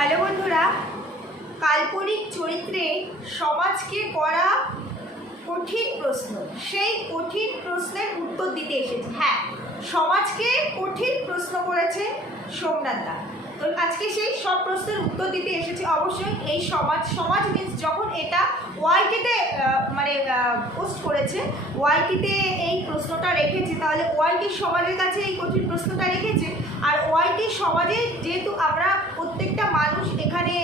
Hello বন্ধুরা, কাল্পনিক চরিত্রে সমাজকে করা কঠিন প্রশ্ন, সেই কঠিন প্রশ্নের উত্তর দিতে এসেছে। হ্যাঁ, সমাজকে কঠিন প্রশ্ন করেছে সোমনাথ দা। তো আজকে সেই সব প্রশ্নের উত্তর দিতে এসেছে। অবশ্যই এই সমাজ মিন্স যখন এটা ওয়াইটিতে পোস্ট করেছে, ওয়াইটিতে এই প্রশ্নটা রেখেছে, তাহলে ওয়াইটি সমাজের কাছে এই কঠিন প্রশ্নটা রেখেছে। আর ওয়াইটি সমাজে যেহেতু আমরা প্রত্যেকটা মানুষ এখানে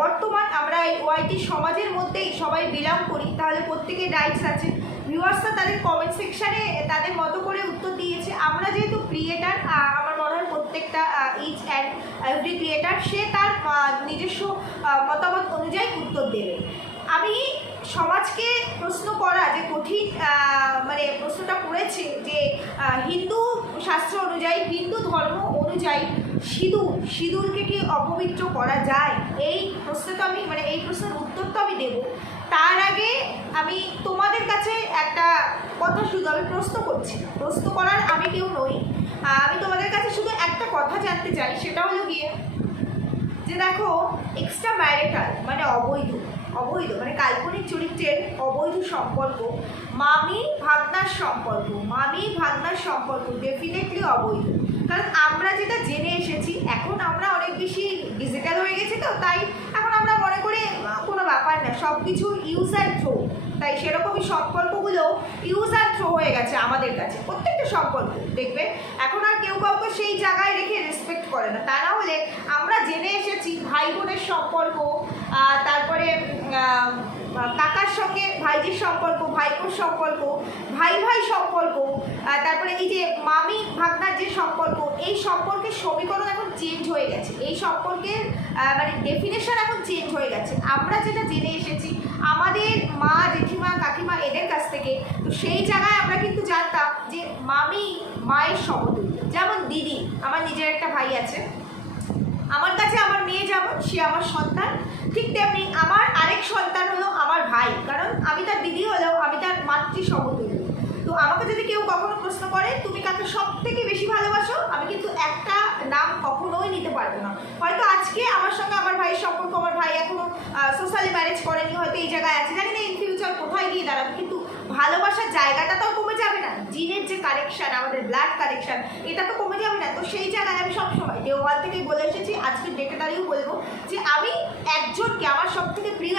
বর্তমান আমরা এই ওয়াইটি সমাজের মধ্যেই সবাই বিলং করি, তাহলে প্রত্যেকের রাইটস আছে। ভিউয়ার্সরা তাদের কমেন্ট সেকশানে তাদের মতো করে উত্তর দিয়েছে। আমরা যেহেতু ক্রিয়েটার, আমার মনে হয় প্রত্যেকটা ইচ অ্যান্ড এভরি ক্রিয়েটার সে তার নিজস্ব মতামত অনুযায়ী উত্তর দেবে। আমি সমাজকে প্রশ্ন করা যে কঠিন প্রশ্নটা করেছে যে হিন্দু শাস্ত্র অনুযায়ী, হিন্দু ধর্ম অনুযায়ী সিঁদুরকে কি অপবিত্র করা যায়, এই প্রশ্নে তো আমি এই প্রশ্নের উত্তর তো আমি দেবো। তার আগে আমি তোমাদের কাছে একটা কথা শুধু আমি প্রশ্ন করছি, প্রশ্ন করার আমি কেউ নই। আমি তোমাদের কাছে শুধু একটা কথা জানতে চাই, সেটা হলো গিয়ে যে দেখো, এক্সট্রা ম্যারিটাল অবৈধ কাল্পনিক চরিত্রের অবৈধ সম্পর্ক, মামি ভাগনার সম্পর্ক ডেফিনেটলি অবৈধ। কারণ আমরা যেটা জেনে এসেছি, এখন আমরা অনেক বেশি ডিজিটাল হয়ে গেছি, তো তাই এখন আমরা মনে করি কোনো ব্যাপার না, সব কিছু ইউজ অ্যান্ড থ্রো। তাই সেরকমই সম্পর্কগুলো ইউজ অ্যান্ড থ্রো হয়ে গেছে আমাদের কাছে। প্রত্যেকটা সম্পর্ক দেখবে এখন আর কেউ কাউকে সেই জায়গায় রেখে রেসপেক্ট করে না। তা না হলে আমরা জেনে এসেছি ভাই বোনের সম্পর্ক, তারপরে কাকার সঙ্গে ভাইজির সম্পর্ক, ভাইপোর সম্পর্ক, ভাই সম্পর্ক, তারপরে এই যে মামি ভাগনার যে সম্পর্ক, এই সম্পর্কের সমীকরণ এখন চেঞ্জ হয়ে গেছে। এই সম্পর্কের ডেফিনেশন এখন চেঞ্জ হয়ে গেছে। আমরা যেটা জেনে এসেছি আমাদের মা, জেঠিমা, কাকিমা এদের কাছ থেকে, তো সেই জায়গায় আমরা কিন্তু জানতাম যে মামি মায়ের সমতুল্য। যেমন দিদি, আমার নিজের একটা ভাই আছে, আমার কাছে আমার মেয়ে যেমন সে আমার সন্তান, ঠিক তেমনি আমার আরেক সন্তান হলো আমার ভাই, কারণ আমি তার দিদি হলেও আমি তার মাতৃ সমতুল্য। তো আমাকে যদি কেউ কখনো প্রশ্ন করে তুমি কাকে সব থেকে বেশি ভালোবাসো, আমি কিন্তু একটা নাম কখনোই নিতে পারবো না। হয়তো আজকে আমার সঙ্গে আমার ভাইয়ের সম্পর্ক, আমার ভাই এখনো সোশ্যালি ম্যারেজ করেনি, হয়তো এই জায়গায় আছে, জানি না ইন ফিউচার কোথায় গিয়ে দাঁড়াবে, কিন্তু ভালোবাসার জায়গাটা তো কমে যাবে না। জিনের যে কানেকশান, আমাদের ব্লাড কানেকশান, এটা তো কমে যাবে না। তো সেই জায়গায় আমি সবসময় দেওয়াল থেকেই বলে এসেছি, আজকের ডেটে দাঁড়িয়েও বলবো যে আমি একজনকে, আমার সব থেকে প্রিয়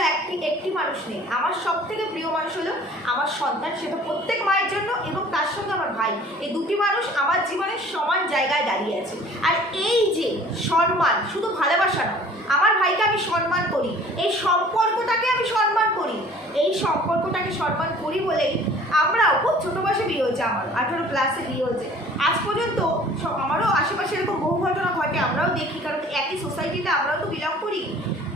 একটি মানুষ নেই, আমার সব থেকে প্রিয় মানুষ হলো আমার সন্তান, সেটা প্রত্যেক মায়ের জন্য, এবং তার সঙ্গে আমার ভাই। এই দুটি মানুষ আমার জীবনের সমান জায়গায় দাঁড়িয়ে আছে। আর এই যে সম্মান, শুধু ভালোবাসা না, আমার ভাইকে আমি সম্মান করি, এই সম্পর্কটাকে আমি সম্মান করি, এই সম্পর্কটাকে সম্মান করি বলেই আমরাও খুব ছোটো বয়সে বিয়ে হয়েছে, আমার 18+ বিয়ে হয়েছে। আজ পর্যন্ত আমারও আশেপাশে এরকম বহু ঘটনা ঘটে, আমরাও দেখি, কারণ একই সোসাইটিতে আমরাও তো বিলং করি।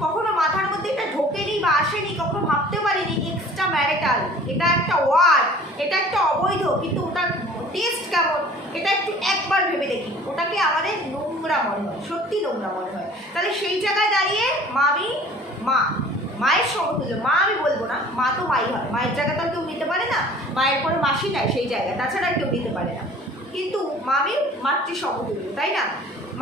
কখনো মাথার মধ্যে এটা ঢোকেনি বা আসেনি, কখনো ভাবতে পারিনি এক্সট্রা ম্যারিটাল এটা একটা ওয়ার্ড, এটা একটা অবৈধ, কিন্তু ওটার টেস্ট কেমন এটা একটু একবার ভেবে দেখি, ওটাকে আমাদের নোংরা মনে হয়, সত্যি নোংরা মনে হয়। তাহলে সেই জায়গায় দাঁড়িয়ে মায়ের সমতুল্য, মা আমি বলবো না, মা তো মাই হয়, মায়ের জায়গা তো আর কেউ নিতে পারে না, মায়ের পরে মাসি নেয় সেই জায়গায়, তাছাড়া আর কেউ নিতে পারে না। কিন্তু মামি মাতৃ সমতুল্য, তাই না?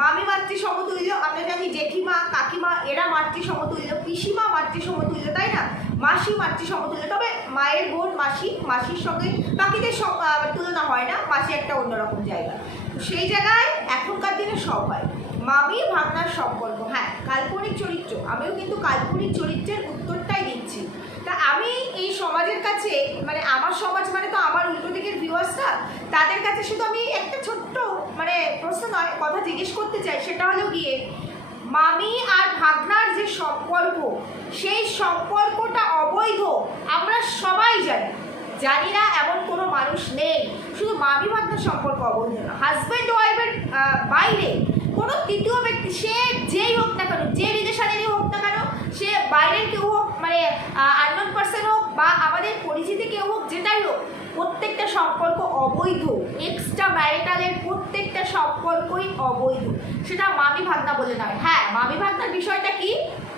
মামি মাতৃ সমতুল্য, আমরা জানি জেঠিমা, কাকিমা এরা মাতৃ সমতুল্য, পিসিমা মাতৃ সমতুল্য, তাই না? মাসি মাতৃ সমতুল্য। তবে মায়ের বোন মাসির সঙ্গে বাকিদের তুলনা হয় না, মাসি একটা অন্যরকম জায়গা। সেই জায়গায় এখনকার দিনে সব হয়। মামি ভাগনার সম্পর্ক, হ্যাঁ কাল্পনিক চরিত্র, আমিও কিন্তু কাল্পনিক চরিত্রের উত্তরটাই দিচ্ছি। তা আমি এই সমাজের কাছে আমার সমাজ তো আমার উল্টো দিকের ভিউয়ার্সরা, তাদের কাছে শুধু আমি একটা ছোট্ট প্রশ্ন নয়, কথা জিজ্ঞেস করতে চাই, সেটা হলো গিয়ে মামি আর ভাগনার যে সম্পর্ক, সেই সম্পর্কটা অবৈধ আমরা সবাই জানি না এমন কোনো মানুষ নেই। শুধু মামি ভাগনার সম্পর্ক অবৈধ না, হাজব্যান্ড ওয়াইফের বাইরে কোনো তৃতীয় ব্যক্তি, সে যেই হোক না কেন, যে রিলেশনেরই হোক না কেন, সে বাইরের কেউ হোক, আননোন পার্সন হোক বা আমাদের পরিচিতি কেউ হোক, যেটাই হোক, প্রত্যেকটা সম্পর্ক অবৈধ। এক্সট্রা ম্যারিটালের প্রত্যেকটা সম্পর্কই অবৈধ, সেটা মামি ভাগনা বলে নয়। হ্যাঁ, মামি ভাগনার বিষয়টা কি,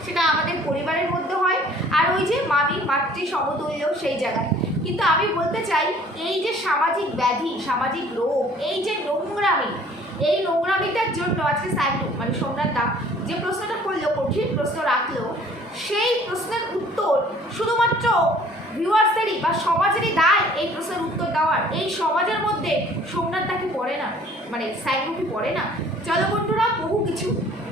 সেটা আমাদের পরিবারের মধ্যে হয়, আর ওই যে মামি মাতৃ সমতুল্য সেই জায়গায়। কিন্তু আমি বলতে চাই, এই যে সামাজিক ব্যাধি, সামাজিক রোগ, এই যে নোংরামি, এই নোংরামিটার জন্য আজকে সোমনাথ দা যে প্রশ্নটা করলো প্রশ্ন রাখলো, সেই প্রশ্নের উত্তর শুধুমাত্র ভিউয়ার্সদেরই বা সমাজেরই দায় এই প্রশ্নের উত্তর দেওয়ার? এই সমাজের মধ্যে সোমনাথদা কি পড়ে না, মানে সাইনু কি পড়ে না? চলো বন্ধুরা, বহু কিছু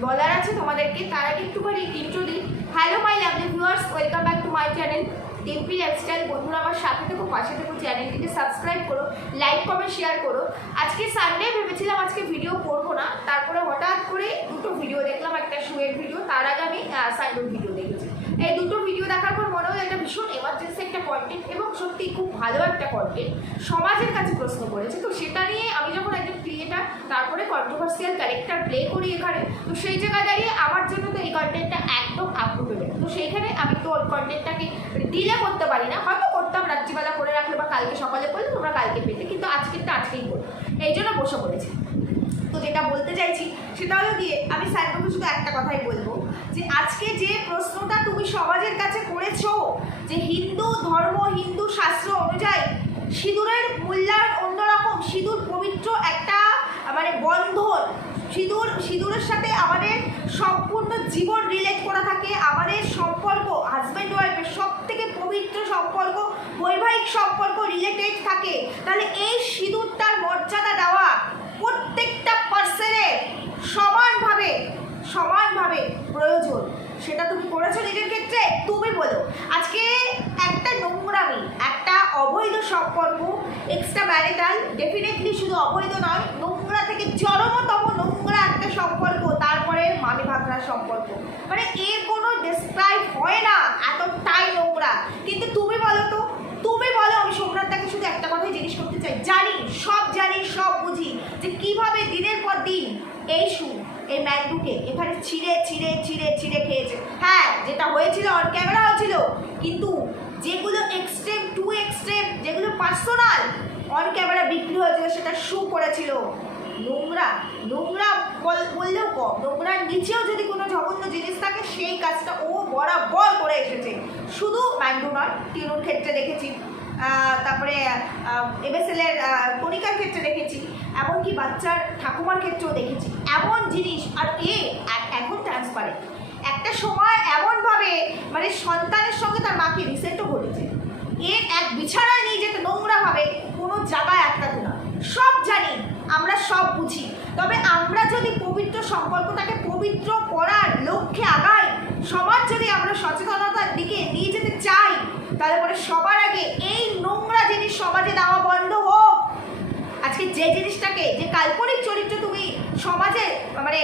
বলার আছে তোমাদেরকে, তার আগে একটুখানি ইন্ট্রো দিই। Hello my lovely viewers, welcome back to my channel Tempi lifestyle. বন্ধুরা আমার সাথে থেকো, পাশে থেকো, চ্যানেলটিকে সাবস্ক্রাইব করো, লাইক কমেন্ট শেয়ার করো। আজকে সানডে, ভেবেছিলাম আজকে ভিডিও করবো না, তারপরে হঠাৎ করে দুটো ভিডিও দেখলাম, একটা শুয়ের ভিডিও, তার আগে আমি সাইনুর ভিডিও দেখেছি। এই দুটো ভিডিও দেখার পর মনে হলো এটা ভীষণ এমার্জেন্সি একটা কন্টেন্ট এবং সত্যি খুব ভালো একটা কন্টেন্ট, সমাজের কাছে প্রশ্ন করেছে। তো সেটা নিয়ে আমি যখন একজন ক্রিয়েটার, তারপরে কন্ট্রোভার্সিয়াল ক্যারেক্টার প্লে করি এখানে, তো সেই জায়গায় দাঁড়িয়ে আমার জন্য তো এই কন্টেন্টটা একদম আপ্রুভেবল। তো সেইখানে আমি তো কন্টেন্টটাকে ডিলে করতে পারি না, হয়তো করতাম রাত্রিবেলা করে রাখলে বা কালকে সকালে করলে তোমরা কালকে পেতে, কিন্তু আজকেরটা আজকেই করো, এই জন্য বসে পড়েছি। তো যেটা বলতে চাইছি সেটা হলো গিয়ে, আমি সাইনুকে শুধু একটা কথাই বলবো, যে আজকে যে প্রশ্নটা তুমি সমাজের কাছে করেছো, যে হিন্দু ধর্ম, হিন্দু শাস্ত্র অনুযায়ী সিঁদুরের মূল্যায়ন অন্যরকম, সিঁদুর পবিত্র একটা মানে বন্ধন, সিঁদুরের সাথে আমাদের সম্পূর্ণ জীবন রিলেট করা থাকে, আমাদের সম্পর্ক হাজব্যান্ড ওয়াইফের সব থেকে পবিত্র সম্পর্ক, বৈবাহিক সম্পর্ক রিলেটেড থাকে। তাহলে এই সিঁদুরটার মর্যাদা দেওয়া প্রত্যেকটা পার্সনের সমানভাবে প্রয়োজন। সেটা তুমি করেছো নিজের ক্ষেত্রে? তুমি বলো। আজকে একটা নোংরামি, একটা অবৈধ সম্পর্ক, এক্সট্রা ম্যারিটাল, ডেফিনেটলি শুধু অবৈধ নয়, নোংরা থেকে চরমতম নোংরা একটা সম্পর্ক, তারপরে মামি ভাগনার সম্পর্ক, মানে এর কোনো ডিসক্রাইব হয় না, এতটাই নোংরা। কিন্তু তুমি বলো তো, তুমি বলো, আমি সোমনাথদাকে শুধু একটা কথাই জিজ্ঞেস করতে চাই, জানি, সব বুঝি যে কিভাবে দিনের পর দিন এই ম্যান্ডুকে এখানে ছিঁড়ে খেয়েছে। হ্যাঁ, যেটা হয়েছিল অন ক্যামেরা হয়েছিল, কিন্তু যেগুলো এক্সট্রিম, টু এক্সট্রিম, যেগুলো পার্সোনাল অন ক্যামেরা বিক্রি হয়েছিল, সেটা শু করেছিল। নোংরা বললেও কম, নোংরার নিচেও যদি কোনো জঘন্য জিনিস থাকে, সেই কাজটা ও বরাবর করে এসেছে। শুধু ম্যান্ডু নয়, টিনুর ক্ষেত্রে দেখেছি, তারপরে এমএসএলের কণিকার ক্ষেত্রে দেখেছি, এমনকি বাচ্চার ঠাকুমার ক্ষেত্রেও দেখেছি এমন জিনিস। আর এখন ট্রান্সপারেন্ট, একটা সময় এমনভাবে মানে সন্তানের সঙ্গে তার মাকে রিসেন্টও ঘটেছে, এক বিছানায় নিয়ে যেতে নোংরাভাবে, কোনো জায়গায় আটকাতে না। সব জানি, আমরা সব বুঝি, তবে আমরা যদি পবিত্র সম্পর্কটাকে পবিত্র করার লক্ষ্যে আগাই, সমাজ যদি আমরা সচেতনতার দিকে নিয়ে যেতে চাই, তাহলে পরে সবার আগে এই নোংরা জিনিস সমাজে দেওয়া বন্ধ হোক। আজকে যে জিনিসটাকে, যে কাল্পনিক চরিত্র তুমি সমাজে মানে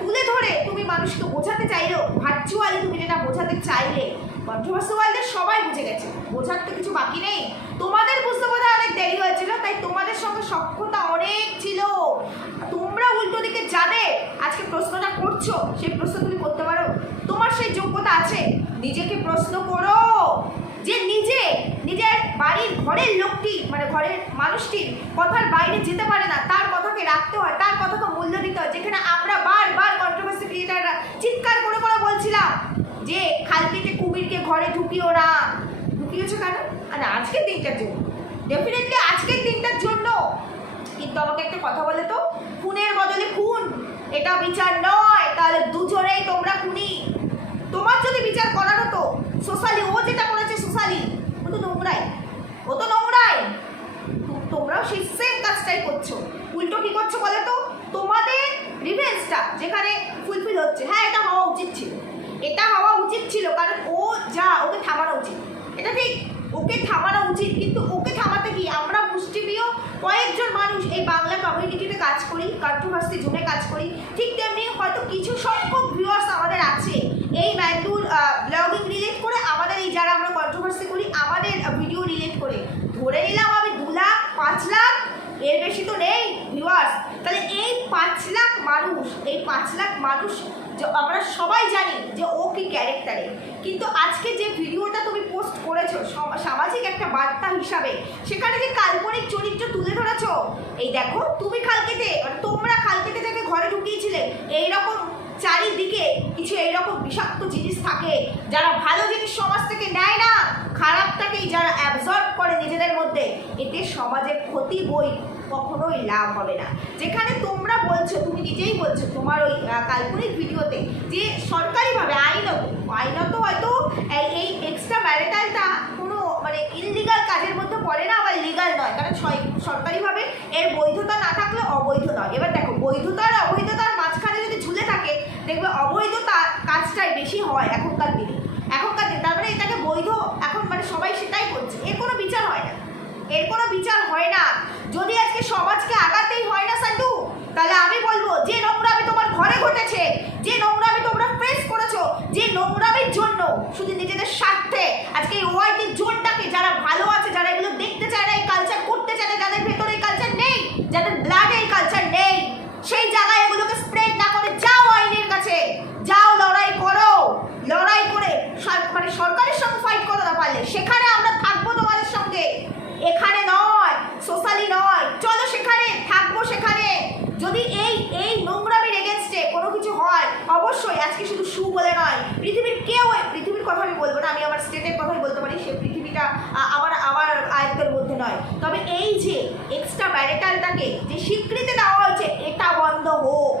তুলে ধরে তুমি মানুষকে বোঝাতে চাইলো, ভার্চুয়ালি তুমি যেটা বোঝাতে চাইলে, কন্ট্রোভার্সিয়ালদের সবাই বুঝে গেছে, বোঝার তো কিছু বাকি নেই। তোমাদের বুঝতে বোধহয় অনেক দেরি হয়েছিল, তাই তোমাদের সঙ্গে সক্ষতা অনেক ছিল। তোমরা উল্টো দিকে যাদের আজকে প্রশ্নটা করছো, সেই প্রশ্ন তুমি করতে পারো, তোমার সেই যোগ্যতা আছে। নিজেকে প্রশ্ন করো, যে নিজের বাড়ির ঘরের লোকটি, মানে ঘরের মানুষটির কথার বাইরে যেতে পারে না, তার কথাকে রাখতে হয়, তার কথাকে মূল্য দিতে হয়। যেখানে আমরা বারবার কন্ট্রোভার্সি ক্রিয়েটাররা চিৎকার করে বলছিলাম যে খালকেটে কুমিরকে ঘরে ঢুকিয়েছো কেন? আর আজকের দিনটার জন্য, ডেফিনেটলি আজকের দিনটার জন্য। কিন্তু আমাকে একটা কথা বলে তো, খুনের বদলে খুন, এটা বিচার নয়, তাহলে দুজনেই তোমরা খুনি। তোমার যদি বিচার করার হতো, সোশ্যালি ও যেটা করেছে, সোশ্যালি ও তো নোংরাই, তোমরাও সেই সেম কাজটাই করছো। উল্টো কি করছো বলে তো, তোমাদের রিভেঞ্জটা যেখানে ফুলফিল হচ্ছে, হ্যাঁ এটা হওয়া উচিত ছিল, কারণ ওকে থামানো উচিত, এটা ঠিক, ওকে থামানো উচিত। কিন্তু ওকে থামাতে গিয়ে আমরা মুষ্টিমেয় কয়েকজন মানুষ এই বাংলা কমিউনিটিতে কাজ করি, কন্ট্রোভার্সি জোনে কাজ করি, ঠিক তেমনি হয়তো কিছু সংখ্যক ভিউয়ার্স আমাদের আছে এই ম্যান্ডুর ব্লগিং রিলেট করে, আমাদের এই যারা আমরা কন্ট্রোভার্সি করি, আমাদের ভিডিও রিলেট করে, ধরে নিলাম আমি 2 লাখ 5 লাখ, এর বেশি তো নেই ভিউয়ার্স। তাহলে এই 5 লাখ মানুষ আমরা সবাই জানি যে ও কি ক্যারেক্টারে। কিন্তু আজকে যে ভিডিওটা তুমি পোস্ট করেছো সামাজিক একটা বার্তা হিসাবে, সেখানে যে কাল্পনিক চরিত্র তুলে ধরেছো, এই দেখো তুমি খালকেটে, মানে তোমরা খালকেটে থেকে ঘরে ঢুকিয়েছিলে, এইরকম চারিদিকে কিছু এইরকম বিষাক্ত জিনিস থাকে, যারা ভালো জিনিস সমাজ থেকে নেয় না, খারাপটাকেই যারা অ্যাবজর্ব করে নিজেদের মধ্যে, এতে সমাজের ক্ষতি বই কখনোই লাভ হবে না। যেখানে তোমরা বলছো, তুমি নিজেই বলছো তোমার ওই কাল্পনিক ভিডিওতে, যে সরকারিভাবে আইন আইনত হয়তো এই এক্সট্রা ম্যারিটালটা কোনো মানে ইললিগাল কাজের মধ্যে পড়ে না, আবার লিগাল নয়, কারণ সরকারিভাবে এর বৈধতা না থাকলে অবৈধ নয়। এবার দেখো বৈধতার অবৈধতার মাঝখানে যদি ঝুলে থাকে দেখবে অবৈধতা কাজটাই বেশি হয় এখনকার দিনে। তার মানে এটাকে বৈধ এখন মানে সবাই সেটাই করছে, এর কোনো বিচার হয় না, এর কোনো বিচার হয় না। যদি আজকে সমাজকে আগাতেই হয় না সান্টু, তাহলে আমি বলবো যে নোংরামি তোমার ঘরে ঘটেছে, যে নোংরামি তোমরা ফেস করেছো, যে নোংরামির জন্য শুধু নিজেদের স্বার্থে আজকে এই ওআইটি জোনটাকে যারা ভালো আছে, যারা এগুলো দেখতে চায় না, এই কালচার করতে চায় না, যাদের ভেতরে এই কালচার নেই, যাদের ব্লাডে এই কালচার নেই, সেই জায়গায় এগুলোকে স্প্রেড না করে যাও আইনের কাছে, যাও লড়াই করো, লড়াই করে মানে সরকারের সঙ্গে ফাইট করো না পারলে, সেখানে আমরা থাকবো তোমাদের সঙ্গে, এখানে নয়, সোশ্যালি নয়, চলো সেখানে থাকবো। সেখানে যদি এই নোংরামির এগেনস্টে কোনো কিছু হয় অবশ্যই আজকে শুধু শু বলে নয়, পৃথিবীর কেউ, পৃথিবীর কথা আমি বলবো না, আমি আমার স্টেটের কথাই বলতে পারি, সে পৃথিবীটা আমার আয়ত্তের মধ্যে নয়, তবে এই যে এক্সট্রা ম্যারিটালটাকে যে স্বীকৃতি দেওয়া হয়েছে এটা বন্ধ হোক,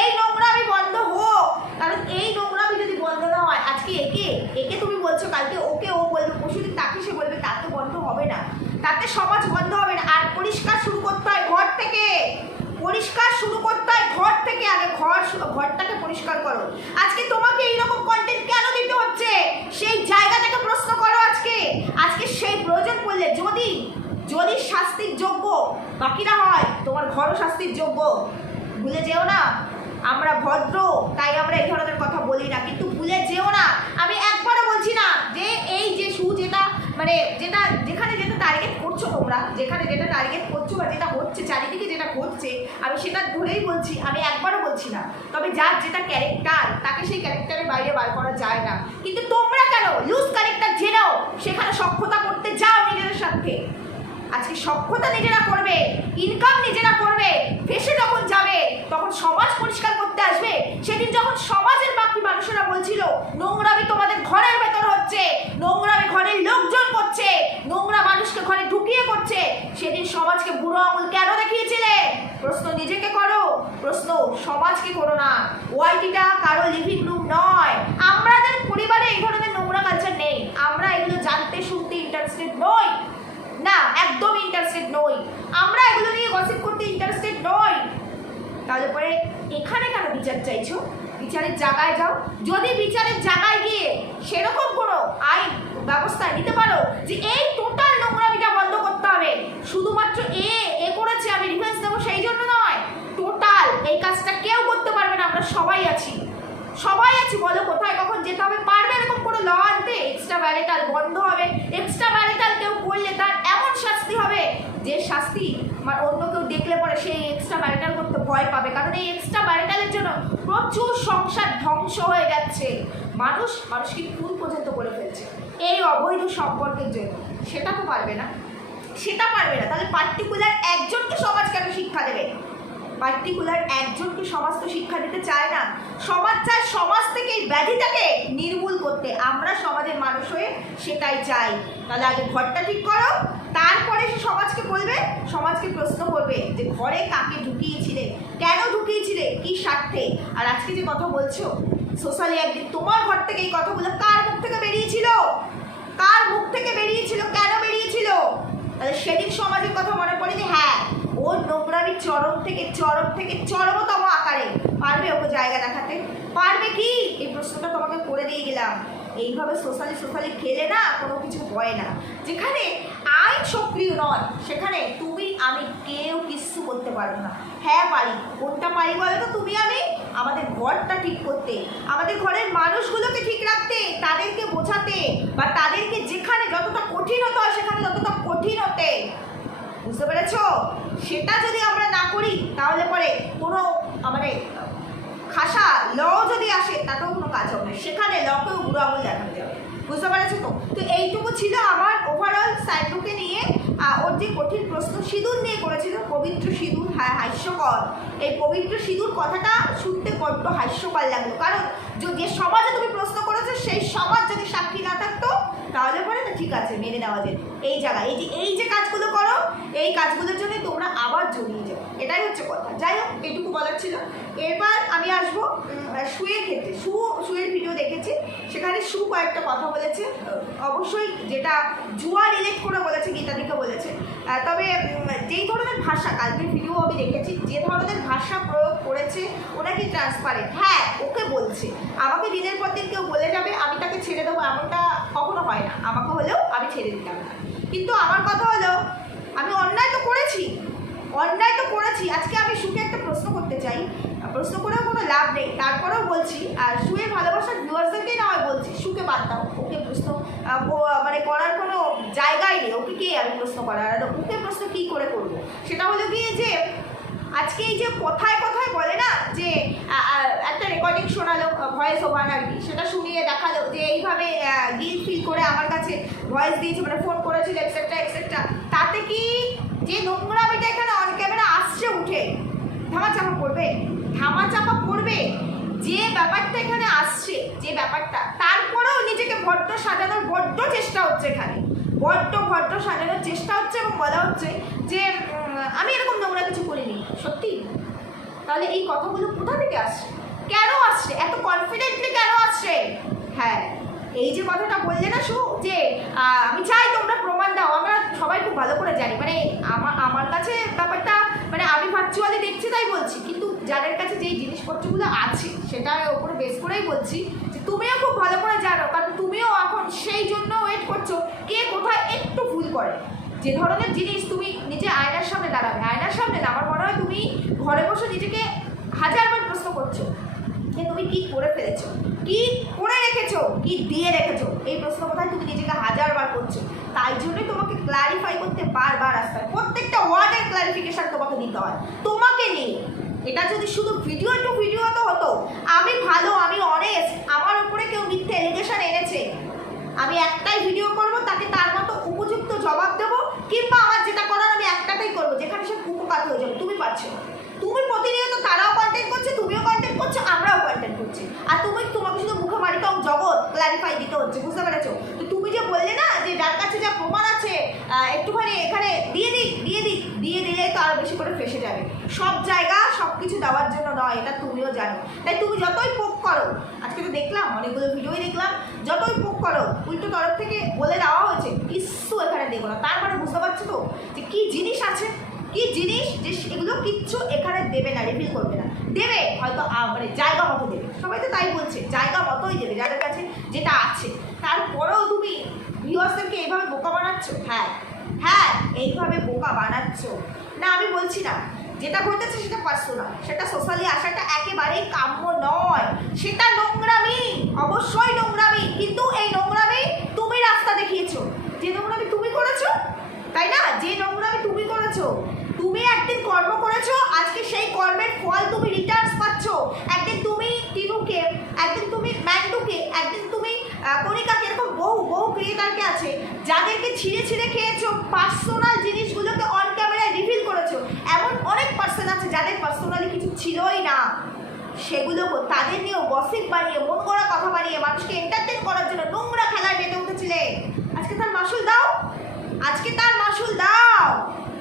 এই নোংরামি বন্ধ হোক। কারণ এই নোংরামি যদি বন্ধ না হয়, আজকে একে তুমি বলছো, কালকে ওকে ও বলবে, পরশুদিন তাকে সে বলবে, তাতে বন্ধ হবে না, তাতে সমাজ বন্ধ হবে না। আর পরিষ্কার শুরু করতে হয় ঘর থেকে, পরিষ্কার শুরু করতে হয় ঘর থেকে, আগে ঘরটাকে পরিষ্কার করো। আজকে তোমাকে এইরকম কন্টেন্ট কেন দিতে হচ্ছে সেই জায়গা থেকে প্রশ্ন করো। আজকে সেই প্রয়োজন পড়লে যদি শাস্তির যোগ্য বাকিরা হয়, তোমার ঘরও শাস্তির যোগ্য, ভুলে যেও না। আমরা ভদ্র তাই আমরা এই ধরনের কথা বলি না, কিন্তু ভুলে যেও না, আমি একবারও বলছি না যে এই যে শু যেটা মানে যেখানে যেটা টার্গেট করছো তোমরা, যেখানে যেটা টার্গেট করছো বা যেটা হচ্ছে চারিদিকে যেটা ঘটছে, আমি সেটা ধরেই বলছি, আমি একবারও বলছি না। তবে যার যেটা ক্যারেক্টার তাকে সেই ক্যারেক্টারের বাইরে বার করা যায় না। কিন্তু তোমরা কেন লুজ ক্যারেক্টার জেনেও সেখানে সখ্যতা করতে যাও নিজেদের সাথে। আজকে সখ্যতা নিজেরা করবে, ইনকাম নিজেরা করবে, ফেসে যখন যাবে তখন সমাজ পরিষ্কার করতে আসবে। সেদিন যখন সমাজের বাকি মানুষেরা বলছিল নোংরামি তোমাদের ঘরের ভেতর হচ্ছে, নোংরামি ঘরের লোকজন করছে, নোংরা মানুষকে ঘরে ঢুকিয়ে করছে, সেদিন সমাজকে বুড়ো আঙুল কেন দেখিয়েছিলে? প্রশ্ন নিজেকে করো, প্রশ্ন সমাজকে করো না। ওআইটিটা কারো লিভিং রুম নয়, আমাদের পরিবারে এই ধরনের নোংরা কালচার নেই, আমরা এগুলো জানতে শুনতে ইন্টারেস্টেড নই না, একদম ইন্টারেস্টেড নই, আমরা এগুলো নিয়ে গসিপ করতে ইন্টারেস্টেড নই। তাহলে পরে এখানে কেন বিচার চাইছো? বিচারের জায়গায় যাও। যদি বিচারের জায়গায় গিয়ে সেরকম কোনো আইন ব্যবস্থা নিতে পারো যে এই টোটাল নোংরামিটা বন্ধ করতে হবে, শুধুমাত্র এ করেছে আমি রিভেন্স দেবো সেই জন্য নয়, টোটাল এই কাজটা কেউ করতে পারবে না, আমরা সবাই আছি, বলো কোথায় কখন যেতে হবে, পারবে এরকম কোনো ল আনতে? এক্সট্রা ম্যারিটাল বন্ধ হবে, এক্সট্রা ম্যারিটাল কেউ করলে তার এমন শাস্তি হবে যে শাস্তি অন্য কেউ দেখলে পরে সেই এক্সট্রা ম্যারিটাল করতে ভয় পাবে। কারণ এই এক্সট্রা ম্যারিটালের জন্য প্রচুর সংসার ধ্বংস হয়ে যাচ্ছে, মানুষকে খুন পর্যন্ত করে ফেলছে এই অবৈধ সম্পর্কের জন্য। সেটা তো পারবে না, তাহলে পার্টিকুলার একজনকে সমাজ কেন শিক্ষা দেবে? পার্টিকুলার একজনকে সমাজ তো শিক্ষা দিতে চায় না, সমাজ চায় সমাজ থেকে এই ব্যাধিটাকে নির্মূল করতে। আমরা সমাজের মানুষ হয়ে সেটাই চাই। তাহলে আগে ঘরটা ঠিক করো, তারপরে সে সমাজকে বলবে, সমাজকে প্রশ্ন করবে যে ঘরে কাকে ঢুকিয়েছিলে, কেন ঢুকিয়েছিলে, কি স্বার্থে। আর আজকে যে কথা বলছো সোশ্যালি, একদিন তোমার ঘর থেকে এই কথাগুলো কার মুখ থেকে বেরিয়েছিল, কেন বেরিয়েছিল? তাহলে সেদিন সমাজের কথা মনে পড়ে যে হ্যাঁ, ওর নোংরামির চরম থেকে চরমতম আকারে পারবে ওকে জায়গা দেখাতে, পারবে কি? এই প্রশ্নটা তোমাকে করে দিয়ে গেলাম। এইভাবে সোশ্যালি খেলে না কোনো কিছু হয় না। যেখানে আইন সক্রিয় নয় সেখানে তুমি আমি কেউ কিছু করতে পারবো না। হ্যাঁ পারি, কোনটা পারি বলো তো? তুমি আমি আমাদের ঘরটা ঠিক করতে, আমাদের ঘরের মানুষগুলোকে ঠিক রাখতে, তাদেরকে বোঝাতে, বা তাদেরকে যেখানে যতটা কঠিন হতে হয় সেখানে ততটা কঠিন হতে। বুঝতে পেরেছ? সেটা যদি আমরা না করি তাহলে পরে কোনো মানে খাসা ল যদি আসে তাতেও কোনো কাজ হবে না, সেখানে লকেও বুড়ো আঙুল দেখানো যাবে। বুঝতে পেরেছো তো? তো এইটুকু ছিল আমার ওভারঅল সাইডুকে নিয়ে। ওর যে কঠিন প্রশ্ন সিঁদুর নিয়ে করেছিল, পবিত্র সিঁদুর, হ্যাঁ হাস্যকর। এই পবিত্র সিঁদুর কথাটা শুনতে বড্ড হাস্যকর লাগলো, কারণ যে সমাজে তুমি প্রশ্ন করেছো সেই সমাজ যদি সাক্ষী না থাকতো তাহলে পরে না ঠিক আছে মেনে নেওয়া যেত। এই জায়গায় এই যে কাজগুলো করো, এই কাজগুলোর জন্য তোমরা আবার জড়িয়ে যাও, এটাই হচ্ছে কথা। যাই হোক, এটুকু বলার ছিল। এবার আমি আসবো শুয়ের ক্ষেত্রে। শুয়ের ভিডিও দেখেছি, সেখানে এখানে সু কয়েকটা কথা বলেছে, অবশ্যই যেটা জুয়া রিলেট করে বলেছে, গীতাদিকে বলেছে। তবে যেই ধরনের ভাষা, কালকের ভিডিও আমি দেখেছি, যে ধরনের ভাষা প্রয়োগ করেছে ওরা কি ট্রান্সপারেন্ট। হ্যাঁ, ওকে বলছে, আমাকে দিনের পর দিন কেউ বলে যাবে আমি তাকে ছেড়ে দেবো, এমনটা কখনো হয় না। আমাকে হলেও আমি ছেড়ে দিতাম না, কিন্তু আমার কথা হলো আমি অন্যায় তো করেছি, অন্যায় তো করেছি। আজকে আমি সুকে একটা প্রশ্ন করতে চাই, প্রশ্ন করেও কোনো লাভ নেই, তারপরেও বলছি। আর সুয়ের ভালোবাসার ভিউয়ার্সদেরকেই না হয় বলছি, সুকে বাদ দাও, ওকে প্রশ্ন মানে করার কোনো জায়গাই নেই, ওকে কে আমি প্রশ্ন করার, আর ওকে প্রশ্ন কী করে করবো। সেটা হলো গিয়ে যে আজকে এই যে কথায় কথায় বলে না যে একটা রেকর্ডিং শোনালো, ভয়েস ওভার আর কি, সেটা শুনিয়ে দেখালো যে এইভাবে গিল ফিল করে আমার কাছে ভয়েস দিয়েছে, মানে ফোন করেছিল এক্সেট্রা এক্সেট্রা। তাতে কি যে নোংরামিটা এখানে অন ক্যামেরা আসছে উঠে ধামাচাপা পড়বে, ধামাচাপা পড়বে যে ব্যাপারটা এখানে আসছে, যে ব্যাপারটা, তারপরেও নিজেকে ভদ্র সাজানোর বড্ড চেষ্টা হচ্ছে, এখানে বড্ড ভদ্র সাজানোর চেষ্টা হচ্ছে এবং বলা হচ্ছে যে আমি এরকম নোংরা কিছু করিনি। সত্যি? তাহলে এই কথাগুলো কোথা থেকে আসছে, কেন আসছে, এত কনফিডেন্টলি কেন আসছে? হ্যাঁ, এই যে কথাটা বললে না শু, যে আমি চাই তোমরা প্রমাণ দাও, আমরা সবাই খুব ভালো করে জানি, মানে আমার কাছে ব্যাপারটা, মানে আমি ভার্চুয়ালি দেখছি তাই বলছি, কিন্তু যাদের কাছে যেই জিনিসপত্রগুলো আছে সেটার উপরে বেস করেই বলছি যে তুমিও খুব ভালো করে জানো, কারণ তুমিও এখন সেই জন্য ওয়েট করছো কে কোথায় একটু ভুল করে। যে ধরনের জিনিস তুমি নিজে আয়নার সামনে দাঁড়াবে, আয়নার সামনে না, আমার মনে হয় তুমি ঘরে বসে নিজেকে হাজারবার প্রশ্ন করছো যে তুমি কি করে ফেলেছো, কি করে রেখেছো, কি দিয়ে রেখেছো, এই প্রশ্ন কোথায় তুমি নিজেকে হাজারবার করছো। তাই জন্যই তোমাকে ক্লারিফাই করতে বারবার আসতে হয়, প্রত্যেকটা ওয়ার্ডের ক্লারিফিকেশন তোমাকে দিতে হয়, তোমাকে নিয়ে। এটা যদি শুধু ভিডিও টু ভিডিও তো হতো, আমি ভালো, আমি অনেস্ট, আমার উপরে কেউ মিথ্যে এলিগেশন এনেছে, আমি একটাই ভিডিও করব, তাকে তার মতো উপযুক্ত জবাব দেবো, কিংবা আমার যেটা করার আমি একটাতেই করবো যেখানে সে কুপকাত হয়ে যাবে। তুমি পারছো, তুমি প্রতিনিয়ত, তারাও কন্টেন্ট করছে, তুমিও কন্টেন্ট করছো, আমরাও কন্টেন্ট করছি, আর তোমাকে শুধু মুখে মারিটাও জগৎ ক্লারিফাই দিতে হচ্ছে, বুঝতে পেরেছো? তো তুমি যে বললে না যে যার কাছে যা প্রমাণ আছে একটুখানি এখানে দিয়ে দিলে তো আরো বেশি করে ফেসে যাবে। সব জায়গা সব কিছু দেওয়ার জন্য নয়, এটা তুমিও জানো। তাই তুমি যতই পোক করো, আজকে তো দেখলাম অনেকগুলো ভিডিওই দেখলাম, যতই পোক করো উল্টো তরফ থেকে বলে দেওয়া হয়েছে কিচ্ছু এখানে দেবো না, তার মানে বুঝতে পারছো তো যে কি জিনিস আছে, কি জিনিস, যে এগুলো কিচ্ছু এখানে দেবে না, রিভিল করবে না। দেবে হয়তো মানে জায়গা মতো দেবে, সবাই তো তাই বলছে, জায়গা মতোই দেবে যাদের কাছে যেটা আছে। তারপরেও তুমি ভিউয়ার্সদেরকে এইভাবে বোকা বানাচ্ছ। হ্যাঁ হ্যাঁ, এইভাবে বোকা বানাচ্ছ না, আমি বলছি না, যেটা ঘটেছে সেটা পার্সোনাল, সেটা সোশ্যালি আসাটা একেবারেই কাম্য নয়, সেটা নোংরামি, অবশ্যই নোংরামি, কিন্তু এই নোংরামি তুমি রাস্তা দেখিয়েছো, যে নোংরামি তুমি করেছো, তাই না? যে নোংরামি তুমি করেছো, তুমি একদিন কর্ম করেছো, আজকে সেই কর্মের ফল তুমি রিটার্নস পাচ্ছ। একদিন তুমি টিনুকে, একদিন তুমি ম্যান্ডুকে, একদিন তুমি কণিকাকে, এরকম বহু ক্রিয়েটারকে আছে যাদেরকে ছিঁড়ে খেয়েছো, পার্সোনাল জিনিসগুলোকে অন ক্যামেরায় রিভিল করেছো। এমন অনেক পার্সন আছে যাদের পার্সোনালি কিছু ছিলই না, সেগুলো তাদের নিয়েও গসিপ বানিয়ে, মন গড়া কথা বানিয়ে, মানুষকে এন্টারটেন করার জন্য নোংরা খেলায় মেতে উঠেছিলে। আজকে তার মাসুল দাও, আজকে তার মাসুল দাও।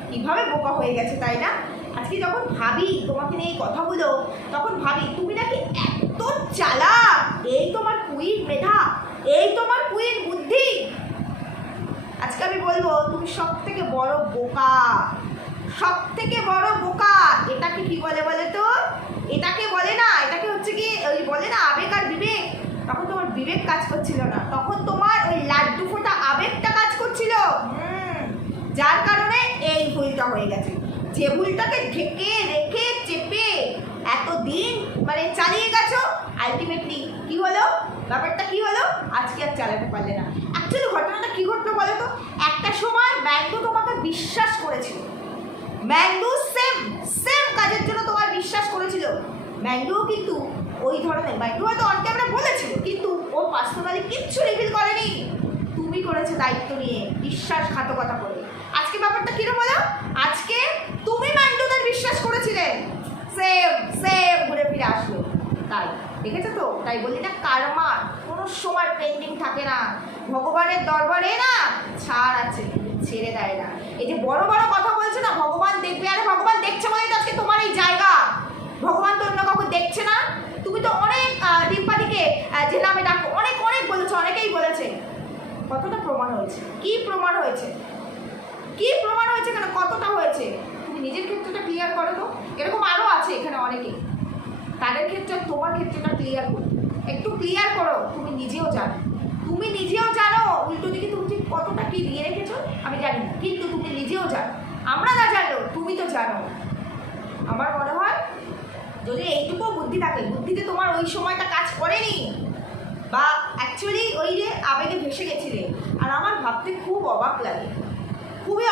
কিভাবে বোকা হয়ে গেছে, তাই না? আজকে যখন ভাবি তোমাকে নিয়ে এই কথাগুলো, তখন ভাবি তুমি নাকি এত চালাক, এই তোমার কুইন মেধা, এই তোমার কুইন বুদ্ধি। আজকে আমি বলবো তুমি সব থেকে বড় বোকা, সব থেকে বড় বোকা। এটাকে কি বলে বলে তো? এটাকে বলে না, এটাকে হচ্ছে কি ওই বলে না আবেগ আর বিবেক। তখন তোমার বিবেক কাজ করছিল না, তখন তোমার ওই লাড্ডু ফোটা আবেগটা কাজ করছিল, যার কারণে এই ভুলটা হয়ে গেছে। যে ভুলটাকে ঢেকে রেখে চেপে এতদিন মানে চালিয়ে গেছো, আলটিমেটলি কি হলো, ব্যাপারটা কি হলো, আজকে আর চালাতে পারলে না। অ্যাকচুয়ালি ঘটনাটা কি ঘটলো বলো তো? একটা সময় ম্যান্ডু তোমাকে বিশ্বাস করেছিল, ম্যান্ডু সেম কাজের জন্য তোমার বিশ্বাস করেছিল। ম্যান্ডুও কিন্তু ওই ধরনের, ম্যান্ডু হয়তো অন ক্যামেরা বলেছিল, কিন্তু ও পার্সোনালি কিচ্ছু রিভিল করেনি, তুমি করেছো দায়িত্ব নিয়ে, বিশ্বাসঘাতকতা করে। আজকে ব্যাপারটা কিরকম হলো? আজকে তুমি ম্যান্ডুদের বিশ্বাস করেছিলে, সেম ঘুরে ফিরে আসলো। তাই দেখেছো তো? তাই বলি না, কার্মার কোনো সময় পেন্ডিং থাকে না, ভগবানের দরবারে না ছাড় আছে, ছেড়ে দেয় না। এই যে বড় বড় কথা বলছে না, ভগবান দেখবে, আরে ভগবান দেখছে বলেই তো আজকে তোমার এই জায়গা। ভগবান তো অন্য কাউকে দেখছে না। তুমি তো অনেক ডিম্পাদিকে যে নামে ডাকো, অনেক বলেছো কতটা প্রমাণ হয়েছে? কি প্রমাণ হয়েছে? কি প্রমাণ হয়েছে কেন? কতটা হয়েছে? তুমি নিজের ক্ষেত্রটা ক্লিয়ার করো তো। এরকম আরও আছে এখানে অনেকে, তাদের ক্ষেত্রে তোমার ক্ষেত্রটা ক্লিয়ার করো, একটু ক্লিয়ার করো। তুমি নিজেও জানো, তুমি নিজেও জানো উল্টো দিকে তুমি ঠিক কতটা কি দিয়ে রেখেছো আমি জানি না, কিন্তু তুমি নিজেও জানো। আমরা না জানলেও তুমি তো জানো। আমার মনে হয় যদি এইটুকু বুদ্ধি থাকে, বুদ্ধিতে তোমার ওই সময়টা কাজ করেনি, বা অ্যাকচুয়ালি ওই যে আবেগে ভেসে গেছিলে। আর আমার ভাবতে খুব অবাক লাগে, খুবই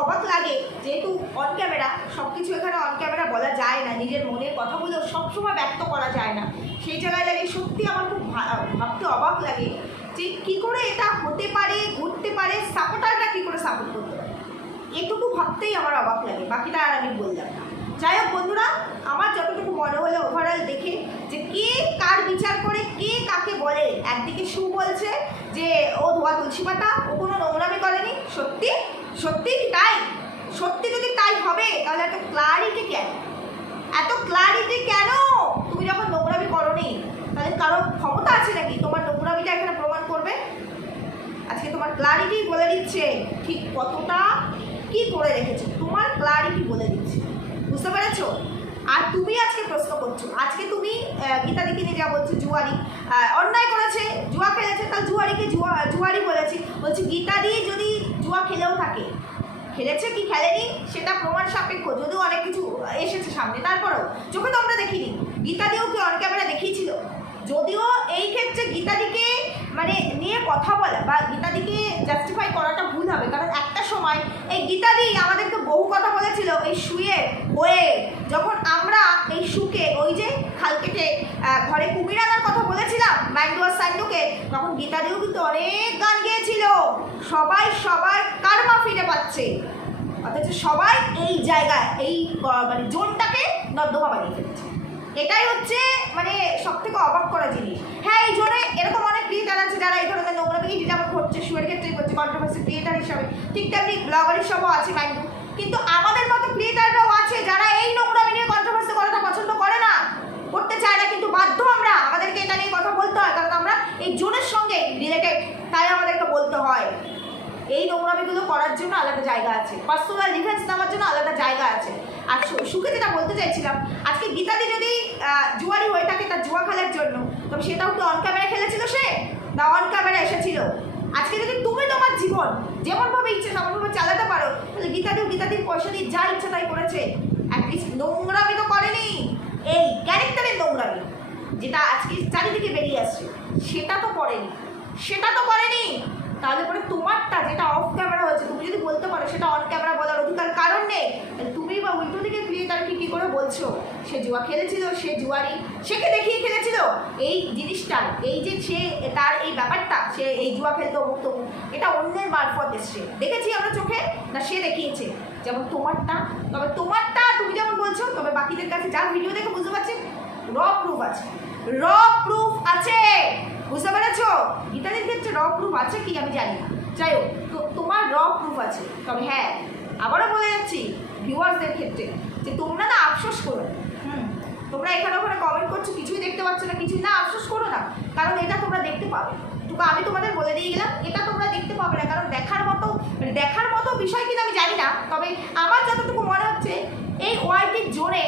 অবাক লাগে, যেহেতু অন ক্যামেরা সব কিছু এখানে অন ক্যামেরা বলা যায় না, নিজের মনের কথাগুলো সবসময় ব্যক্ত করা যায় না। সেই জায়গায় লাগে সত্যি আমার খুব ভাবতে অবাক লাগে যে কী করে এটা হতে পারে, ঘটতে পারে, সাপোর্টাররা কী করে সাপোর্ট করতে পারে। এটুকু ভাবতেই আমার অবাক লাগে, বাকিটা আর আমি বললাম না। যাই হোক বন্ধুরা, আমার যতটুকু মনে হলো ওভারঅল দেখে যে কে কার বিচার করে কে কাকে বলে। একদিকে সু বলছে যে ও ধোয়া তুলসী পাতা, ও কোনো নোংরামি করেনি। সত্যি সত্যি তাই? সত্যি যদি তাই হবে তাহলে এত ক্লারিটি কেন? এত ক্লারিটি কেন? তুমি যখন নোংরামি করোনি তাহলে কারো ক্ষমতা আছে নাকি তোমার নোংরামিটা এখানে প্রমাণ করবে? আজকে তোমার ক্লারিটি বলে দিচ্ছে ঠিক কতটা কি করে রেখেছো, তোমার ক্লারিটি বলে দিচ্ছে, বুঝতে পেরেছো? আর তুমি আজকে প্রশ্ন করছো, আজকে তুমি গীতাদিকে নিয়ে যা বলছো জুয়ারি অন্যায় করেছে, জুয়া খেলেছে, তাহলে জুয়ারিকে জুয়ারি বলেছি। বলছি গীতাদি যদি জুয়া খেলেও থাকে, খেলেছে কি খেলেনি সেটা প্রমাণ সাপেক্ষ, যদিও অনেক কিছু এসেছে সামনে, তারপরেও চোখে তো আমরা দেখিনি। গীতাদিও কি অন ক্যামেরা দেখিয়েছিল? যদিও এই ক্ষেত্রে গীতাদিকে মানে নিয়ে কথা বলা বা গীতাদিকে জাস্টিফাই করাটা ভুল হবে, কারণ একটা সময় এই গীতাদি আমাদেরকে বহু কথা বলেছিল এই শুয়ে হয়ে, যখন আমরা এই শুকে ওই যে খাল কেটে ঘরে কুমির আনার কথা বলেছিলাম ম্যান্ডুয়ার সাইন্ডুকে, তখন গীতাদিও কিন্তু অনেক গান গেয়েছিল, সবাই সবার কার্মা ফিরে পাচ্ছে, অথচ সবাই এই জায়গায় এই মানে জোনটাকে নর্দমা বানিয়ে ফেলছে। এটাই হচ্ছে মানে সব থেকে অবাক করা জিনিস। হ্যাঁ, এই জন্য এরকম অনেক ক্রিয়েটার আছে যারা এই ধরনের নোংরামি যেমন করছে, শুয়ের ক্ষেত্রেই করছে কন্ট্রোভার্সি ক্রিয়েটার হিসাবে, ঠিক তেমনি ব্লগার হিসাবেও আছে মাইন্ডু। কিন্তু আমাদের মতো ক্রিয়েটাররাও আছে যারা এই নোংরামি নিয়ে কন্ট্রোভার্সি করাটা পছন্দ করে না, করতে চায় না, কিন্তু বাধ্য আমরা, আমাদেরকে এটা নিয়ে কথা বলতে হয়, কারণ আমরা এই জোনের সঙ্গে রিলেটেড, তাই আমাদেরকে বলতে হয়। এই নোংরামিগুলো করার জন্য আলাদা জায়গা আছে, পার্সোনাল ডিফেন্স নেওয়ার জন্য আলাদা জায়গা আছে। আর সুখে যেটা বলতে চাইছিলাম, আজকে গীতাদি যদি জুয়ারি হয়ে থাকে তার জুয়া খেলার জন্য, তবে সেটাও তো অন ক্যামেরা খেলেছিল সে, না অন ক্যামেরা এসেছিল? আজকে যদি তুমি তোমার জীবন যেমনভাবে ইচ্ছে তেমনভাবে চালাতে পারো, তাহলে গীতাদির পয়সা দিয়ে যা ইচ্ছা তাই করেছে, অ্যাটলিস্ট নোংরামি তো করেনি। এই ক্যারেক্টারের নোংরামি যেটা আজকে চারিদিকে বেরিয়ে আসছে সেটা তো করেনি, সেটা তো করেনি। তাহলে পরে তোমারটা যেটা অফ ক্যামেরা হয়েছে, তুমি যদি বলতে পারো সেটা অন ক্যামেরা বলার অধিকার কারণ নেই, তুমি বা উল্টো দিকে ক্রিয়েটারকে কী করে বলছো সে জুয়া খেলেছিল, সে জুয়ারি, সেকে দেখিয়ে খেলেছিল এই জিনিসটা, এই যে সে তার এই ব্যাপারটা, সে এই জুয়া খেলতে অমুক তমুক, এটা অন্যের মারফত এসছে, দেখেছি আমরা চোখে, না সে দেখিয়েছে। যেমন তোমারটা, তবে তোমারটা তুমি যেমন বলছো, তবে বাকিদের কাছে যা ভিডিও দেখে বুঝতে পারছি র প্রুফ আছে, র প্রুফ আছে, বুঝতে পেরেছো? গীতাদির ক্ষেত্রে র প্রুফ আছে কি আমি জানি না, যাই হোক তোমার র প্রুফ আছে। তবে হ্যাঁ, আবারও বলে যাচ্ছি ভিউয়ার্সদের ক্ষেত্রে যে তোমরা না আফসোস করো, তোমরা এখানে ওখানে কমেন্ট করছো কিছুই দেখতে পাচ্ছ না, কিছুই না, আফসোস করো না, কারণ এটা তোমরা দেখতে পাবে। টুকু আমি তোমাদের বলে দিয়ে গেলাম, এটা তোমরা দেখতে পাবে না, কারণ দেখার মতো বিষয় কিন্তু আমি জানি না, তবে আমার যতটুকু মনে হচ্ছে এই ওয়াইটির জোরে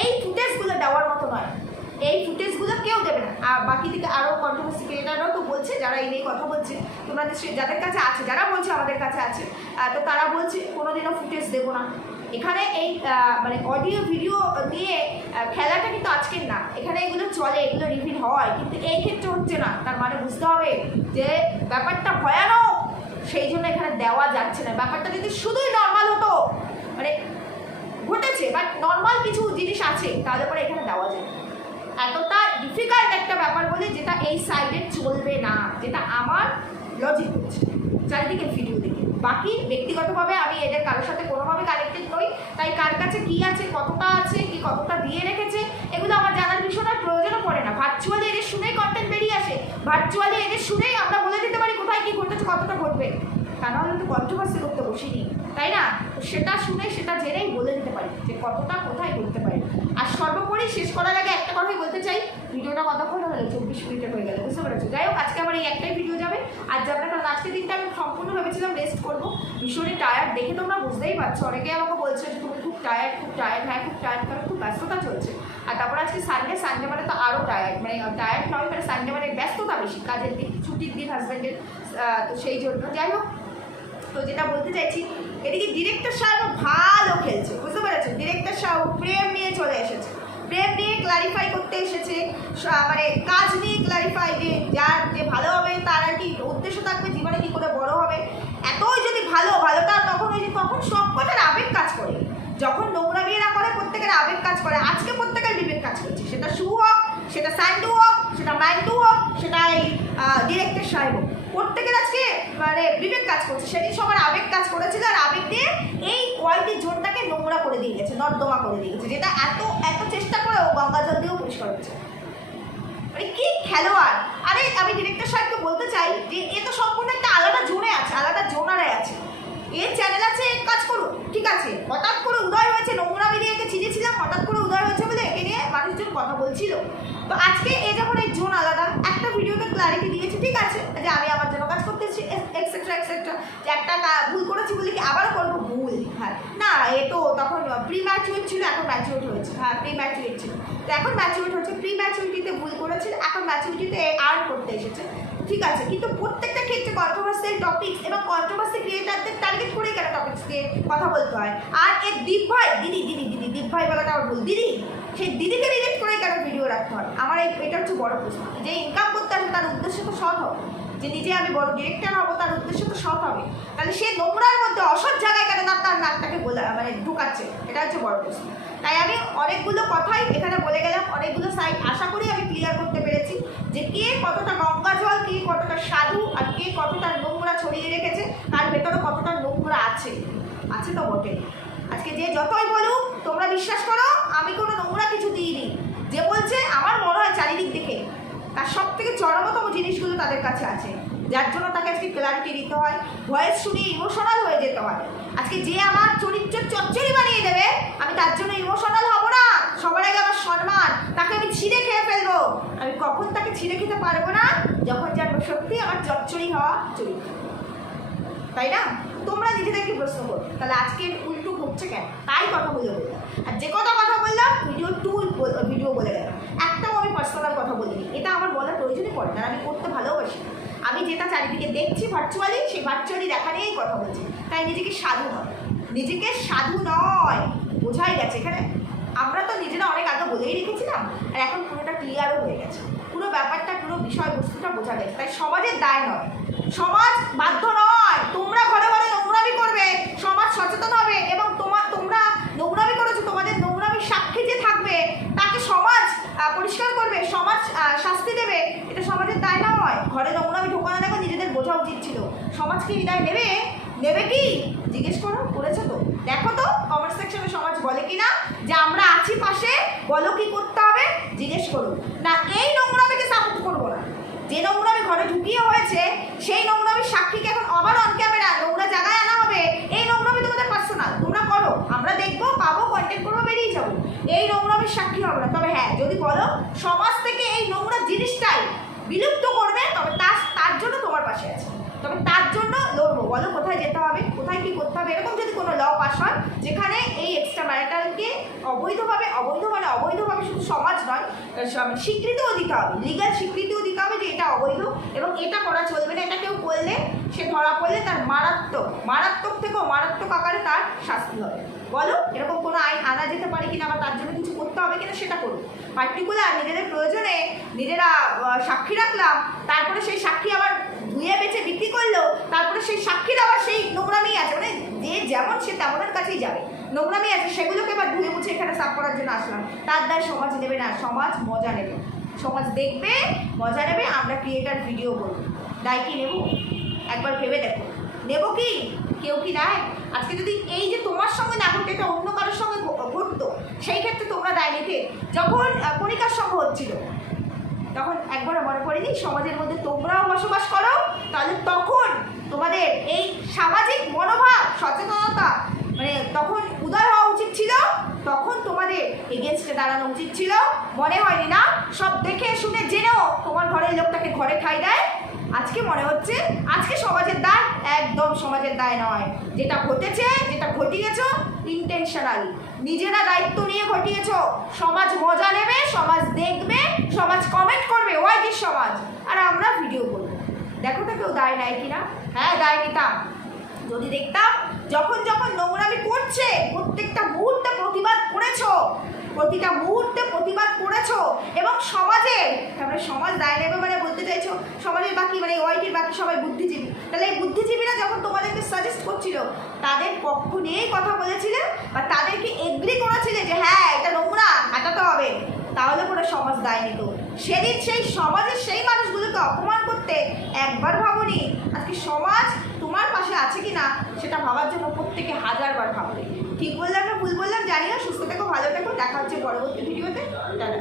এই ফুটেজগুলো দেওয়ার মতো নয়, এই ফুটেজগুলো কেউ দেবে না। আর বাকি দিকে আরও কন্ট্রোভার্সি ক্রিয়েটাররাও তো বলছে, যারা এই নিয়ে কথা বলছে, তোমাদের যাদের কাছে আছে, যারা বলছে আমাদের কাছে আছে, তো তারা বলছে কোনোদিনও ফুটেজ দেবো না। এখানে এই মানে অডিও ভিডিও নিয়ে খেলাটা কিন্তু আজকের না, এখানে এগুলো চলে, এগুলো রিভিল হয়, কিন্তু এই ক্ষেত্রে হচ্ছে না। তার মানে বুঝতে হবে যে ব্যাপারটা ভয়ানক, সেই জন্য এখানে দেওয়া যাচ্ছে না। ব্যাপারটা যদি শুধুই নর্মাল হতো, মানে ঘটেছে বাট নর্মাল কিছু জিনিস আছে, তাহলে পরে এখানে দেওয়া যায়। এতটা ডিফিকাল্ট একটা ব্যাপার বলে যেটা এই সাইডে চলবে না, যেটা আমার লজিক হচ্ছে চারিদিকে ভিডিও দেখে। বাকি ব্যক্তিগতভাবে আমি এদের কারোর সাথে কোনোভাবে কানেক্টেড নই, তাই কার কাছে কী আছে, কতটা আছে, কি কতটা দিয়ে রেখেছে, এগুলো আমার জানার ভীষণ আর প্রয়োজনও পড়ে না। ভার্চুয়ালি এদের শুনেই কন্টেন্ট বেরিয়ে আসে, ভার্চুয়ালি এদের শুনেই আমরা বলে দিতে পারি কোথায় কী ঘটেছে, কতটা ঘটবে। তা নাহলে তো কন্ট্রোভার্সি করতে বসিনি, তাই না? সেটা শুনে সেটা জেনেই বলে দিতে পারি যে কতটা কোথায় করতে পারি। আর সর্বোপরি শেষ করার আগে একটা কথাই বলতে চাই, ভিডিওটা কতক্ষণ হলো, 24 মিনিটের হয়ে গেল, বুঝতে পেরেছো? যাই হোক, আজকে আমার এই একটাই ভিডিও যাবে, আর যাবে না, কারণ আজকে দিনটা আমি সম্পূর্ণ ভেবেছিলাম রেস্ট করবো। ভীষণই টায়ার্ড, দেখে তোমরা বুঝতেই পারছো, অনেকেই আমাকে বলছে যে তুমি খুব টায়ার্ড, হ্যাঁ খুব টায়ার্ড, কারণ খুব ব্যস্ততা চলছে। আর তারপর আজকে সানডে মানে তো আরও টায়ার্ড, মানে টায়ার্ড নয়, মানে সানডে মানে ব্যস্ততা বেশি, কাজের দিন, ছুটির দিন হাজব্যান্ডের, তো সেই জন্য। যাই হোক, তো যেটা বলতে চাইছি, এদিকে ডিরেক্টর সাহেব ভালো খেলছে, বুঝতে পেরেছো? ডিরেক্টর সাহেব প্রেম নিয়ে চলে এসেছে, প্রেম নিয়ে ক্লারিফাই করতে এসেছে, মানে কাজ নিয়ে ক্লারিফাই, যে যার যে ভালো হবে তার আর কি উদ্দেশ্য থাকবে জীবনে, কী করে বড় হবে। এতই যদি ভালোটা তখন ওই যে তখন সবকটার আবেগ কাজ করে, যখন নোংরামি না করে প্রত্যেকের আবেগ কাজ করে। আজকে প্রত্যেকের বিবেক কাজ করছে, সেটা শু হোক, সেটা স্যান্ডু হোক, সেটা ম্যান্ডু হোক, সেটা এই ডিরেক্টর সাহেব হোক, প্রত্যেকের আজকে মানে বিবেক কাজ করছে। সেদিন সবার আবেগ কাজ করেছিল, আর আবেগ দিয়ে এই কোয়ালিটি জোনটাকে নোংরা করে দিয়ে গেছে, নর্দমা করে দিয়ে গেছে, যেটা এত চেষ্টা করেও গঙ্গা জল দিয়েও পরিষ্কার হচ্ছে। মানে কি খেলোয়াড়! আরে আমি ডিরেক্টর সাহেবকে বলতে চাই যে এ তো সম্পূর্ণ একটা আলাদা জোনে আছে, আলাদা জোনারে আছে, এর চ্যানেল আছে, কাজ করুন, ঠিক আছে। হঠাৎ করে উদয় হয়েছে, নোংরা বেরিয়ে একে চিনেছিলাম, হঠাৎ করে উদয় হয়েছে বলে একে নিয়ে মানুষজন কথা বলছিল। তো আজকে এ যখন এই জোন আলাদা, একটা ভিডিওতে ক্লারিটি দিয়েছে, ঠিক আছে, যে আমি আমার জন্য কাজ করতেছি এক্সেট্রা, যে একটা ভুল করেছি বলে কি আবারও করবো ভুল? হ্যাঁ না, এ তো তখন প্রি ম্যাচুরেট ছিল, এখন ম্যাচুরেট হয়েছে। হ্যাঁ, প্রি ম্যাচুরেট ছিল, তো এখন ম্যাচুরেট হচ্ছে। প্রি ম্যাচুরিটিতে ভুল করেছিল, এখন ম্যাচুরিটিতে আর্ন করতে এসেছে, ঠিক আছে। কিন্তু প্রত্যেকটা ক্ষেত্রে কন্ট্রোভার্সিয়াল টপিকস এবং কন্ট্রোভার্সি ক্রিয়েটারদের টার্গেট করে কেন টপিক্স দিয়ে কথা বলতে হয়? আর এর দীপ ভাই, দীপ ভাই বলাটা আমার ভুল, দিদি, সেই দিদিকে রিলেট করে কেন ভিডিও রাখতে হয়? আমার এটা হচ্ছে বড় প্রশ্ন। যে ইনকাম করতে আসবে তার উদ্দেশ্য তো সৎ হবে, যে নিজে আমি বড় ডিরেক্টর হবো তার উদ্দেশ্য তো সৎ হবে, তাহলে সে নোংরার মধ্যে অসৎ জায়গায় কেন তার নাকটাকে মানে ঢুকাচ্ছে? এটা হচ্ছে বড় প্রশ্ন। তাই আমি অনেকগুলো কথাই এখানে বলে গেলাম, অনেকগুলো সাইড আশা করি আমি ক্লিয়ার করতে পেরেছি, যে কে কতটা গঙ্গা জল, কে কতটা সাধু, আর কে কতটা নোংরা ছড়িয়ে রেখেছে, তার ভেতরে কতটা নোংরা আছে তো বটে। আজকে যে যতই বলুক তোমরা বিশ্বাস করো, আমি কোনো নোংরা কিছু দিইনি। যে বলছে আমার মনে হয় চারিদিক দেখে তার সব থেকে চরমতম জিনিসগুলো তাদের কাছে আছে, যার জন্য তাকে আজকে ক্লারিটি দিতে হয়, ভয়েস শুনে ইমোশনাল হয়ে যেতে হয়। আজকে যে আমার চরিত্র চচ্চড়ি বানিয়ে দেবে, আমি তার জন্য ইমোশনাল হব না। সবার আগে আমার সম্মান, তাকে আমি ছিঁড়ে খেয়ে ফেলবো। আমি কখন তাকে ছিঁড়ে খেতে পারবো না? যখন জানবো সত্যি আমার চচ্চড়ি হওয়া চরিত্র, তাই না? তোমরা নিজেদেরকে প্রশ্ন করো, তাহলে আজকে উল্টো ঘুরছে কেন? তাই কথা বলে বললাম। আর যে কথা বললাম ভিডিও বলে গেলাম, একটাও আমি পার্সোনাল কথা বলিনি। এটা আমার বলার প্রয়োজনই পড়ে না, আমি করতে ভালোবাসি। আমি যেটা চারিদিকে দেখছি ভার্চুয়ালি, সেই ভার্চুয়ালি দেখা নিয়েই কথা বলছি। তাই নিজেকে সাধু নয়, বোঝাই গেছে এখানে। আমরা তো নিজেরা অনেক আগে বলেই রেখেছিলাম, আর এখন পুরোটা ক্লিয়ারও হয়ে গেছে, পুরো ব্যাপারটা, পুরো বিষয়বস্তুটা বোঝা গেছে। তাই সমাজের দায় নয়, সমাজ বাধ্য নয়। তোমরা ঘরে ঘরে নোংরামি করবে, সমাজ সচেতন হবে, এবং তোমরা নোংরামি করেছো, তোমাদের নোংরামির সাক্ষী যে থাকবে তাকে সমাজ পরিষ্কার করবে, সমাজ শাস্তি দেবে। এটা সমাজের দায় নয়। ঘরে নোংরামি ঢোকানো দেখো নিজেদের বোঝা উচিত ছিল। সমাজ কি দায় নেবে কি? জিজ্ঞেস করেছো তো? দেখো তো কমেন্ট সেকশনে সমাজ বলে কিনা যে আমরা আছি পাশে, বলো কি করতে হবে, জিজ্ঞেস করো না। এই নোংরামিকে সাপোর্ট করবো না। যে নোংরামি ঘরে ঢুকিয়ে হয়েছে, সেই নোংরামির সাক্ষীকে এখন আবার অন ক্যামেরা নোংরা জায়গায় আনা হবে। এই নোংরামি তোমাদের পার্সোনাল, তোমরা করো, আমরা দেখবো, পাবো, কন্টেন্ট করবো, বেরিয়ে যাবো। এই নোংরামির সাক্ষী হবে না। তবে হ্যাঁ, যদি বলো সমাজ থেকে এই নোংরা জিনিসটাই বিলুপ্ত করবে, তবে তার জন্য তোমার পাশে আছে, তবে তার জন্য লড়বো। বলো কোথায় যেতে হবে, কোথায় কি করতে হবে। এরকম যদি কোনো ল পাস হয় যেখানে এই এক্সট্রা ম্যারিটালকে অবৈধভাবে শুধু সমাজ নয়, স্বীকৃতিও দিতে হবে, লিগাল স্বীকৃতিও দিতে হবে যে এটা অবৈধ এবং এটা করা চলবে না। এটা কেউ করলে, সে ধরা পড়লে তার মারাত্মক থেকেও মারাত্মক আকারে তার শাস্তি হবে। বলো এরকম কোনো আইন আনা যেতে পারে কিনা, বা তার জন্য কিছু করতে হবে কিনা, সেটা করুন। পার্টিকুলার নিজেদের প্রয়োজনে নিজেরা সাক্ষী রাখলাম, তারপরে সেই সাক্ষী আবার ধুয়ে বেছে বিক্রি করলো, তারপরে সেই সাক্ষীর আবার সেই নোংরামি আছে, মানে যে যেমন সে তেমনের কাছেই যাবে, নোংরামি আছে, সেগুলোকে এবার ধুয়ে মুছে এখানে সাফ করার জন্য আসলাম। তার দায় সমাজ নেবে না, সমাজ মজা নেবে, সমাজ দেখবে, মজা নেবে। আমরা ক্রিয়েটার ভিডিও করবো, দায় কি নেব? একবার ভেবে দেখো, নেব কি? কেউ কি নেয়? আজকে যদি এই যে তোমার সঙ্গে না ঘটে, এটা অন্য কারোর সঙ্গে ঘটতো, সেই ক্ষেত্রে তোমরা দায় নিতে। যখন কণিকার সঙ্গ হচ্ছিল, তখন একবার মনে পড়েনি সমাজের মধ্যে তোমরাও বসবাস করো, তাহলে তখন তোমাদের এই সামাজিক মনোভাব, সচেতনতা মানে তখন উদয় হওয়া উচিত ছিল, তখন তোমাদের এগেনস্টে দাঁড়ানো উচিত ছিল। মনে হয়নি না সব দেখে শুনে জেনেও তোমার ঘরের লোকটাকে ঘরে ঠাঁই দেয়? আজকে মনে হচ্ছে আজকে সমাজের দায়? একদম সমাজের দায় নয়। যেটা ঘটেছে, যেটা ঘটিয়েছ ইন্টেনশনালি নিজেরা দায়িত্ব নিয়ে ঘটিয়েছ। সমাজ মজা নেবে, সমাজ দেখবে, সমাজ কমেন্ট করবে ওয়াইটির সমাজ, আর আমরা ভিডিও করবো। দেখো তো কেউ দায় নেয় কিনা? হ্যাঁ দায় নিতাম। যদি দেখতাম যখন যখন নোংরামি করছে প্রত্যেকটা মুহূর্তে প্রতিবাদ করেছো, প্রতিটা মুহূর্তে প্রতিবাদ করেছো, এবং সমাজের, তারপরে সমাজ দায় নেবে মানে বলতে চাইছো সমাজের বাকি মানে ওয়াইটির বাকি সবাই বুদ্ধিজীবী। তাহলে এই বুদ্ধিজীবীরা যখন তোমাদেরকে সাজেস্ট করছিল তাদের পক্ষ নিয়েই কথা বলেছিলে বা তাদেরকে এগ্রি করেছিলে যে হ্যাঁ এটা নোংরা হাঁটাতে হবে, তাহলে করে সমাজ দায় নিত। সেদিন সেই সমাজের সেই মানুষগুলোকে অপমান করতে একবার ভাবনি, আজকে সমাজ তোমার পাশে আছে কি না সেটা ভাবার জন্য প্রত্যেকে হাজারবার ভাববে। ঠিক বললাম না ভুল বললাম জানিও। সুস্থ থেকো, ভালো থেকো, দেখা হচ্ছে পরবর্তী ভিডিওতে। টাটা।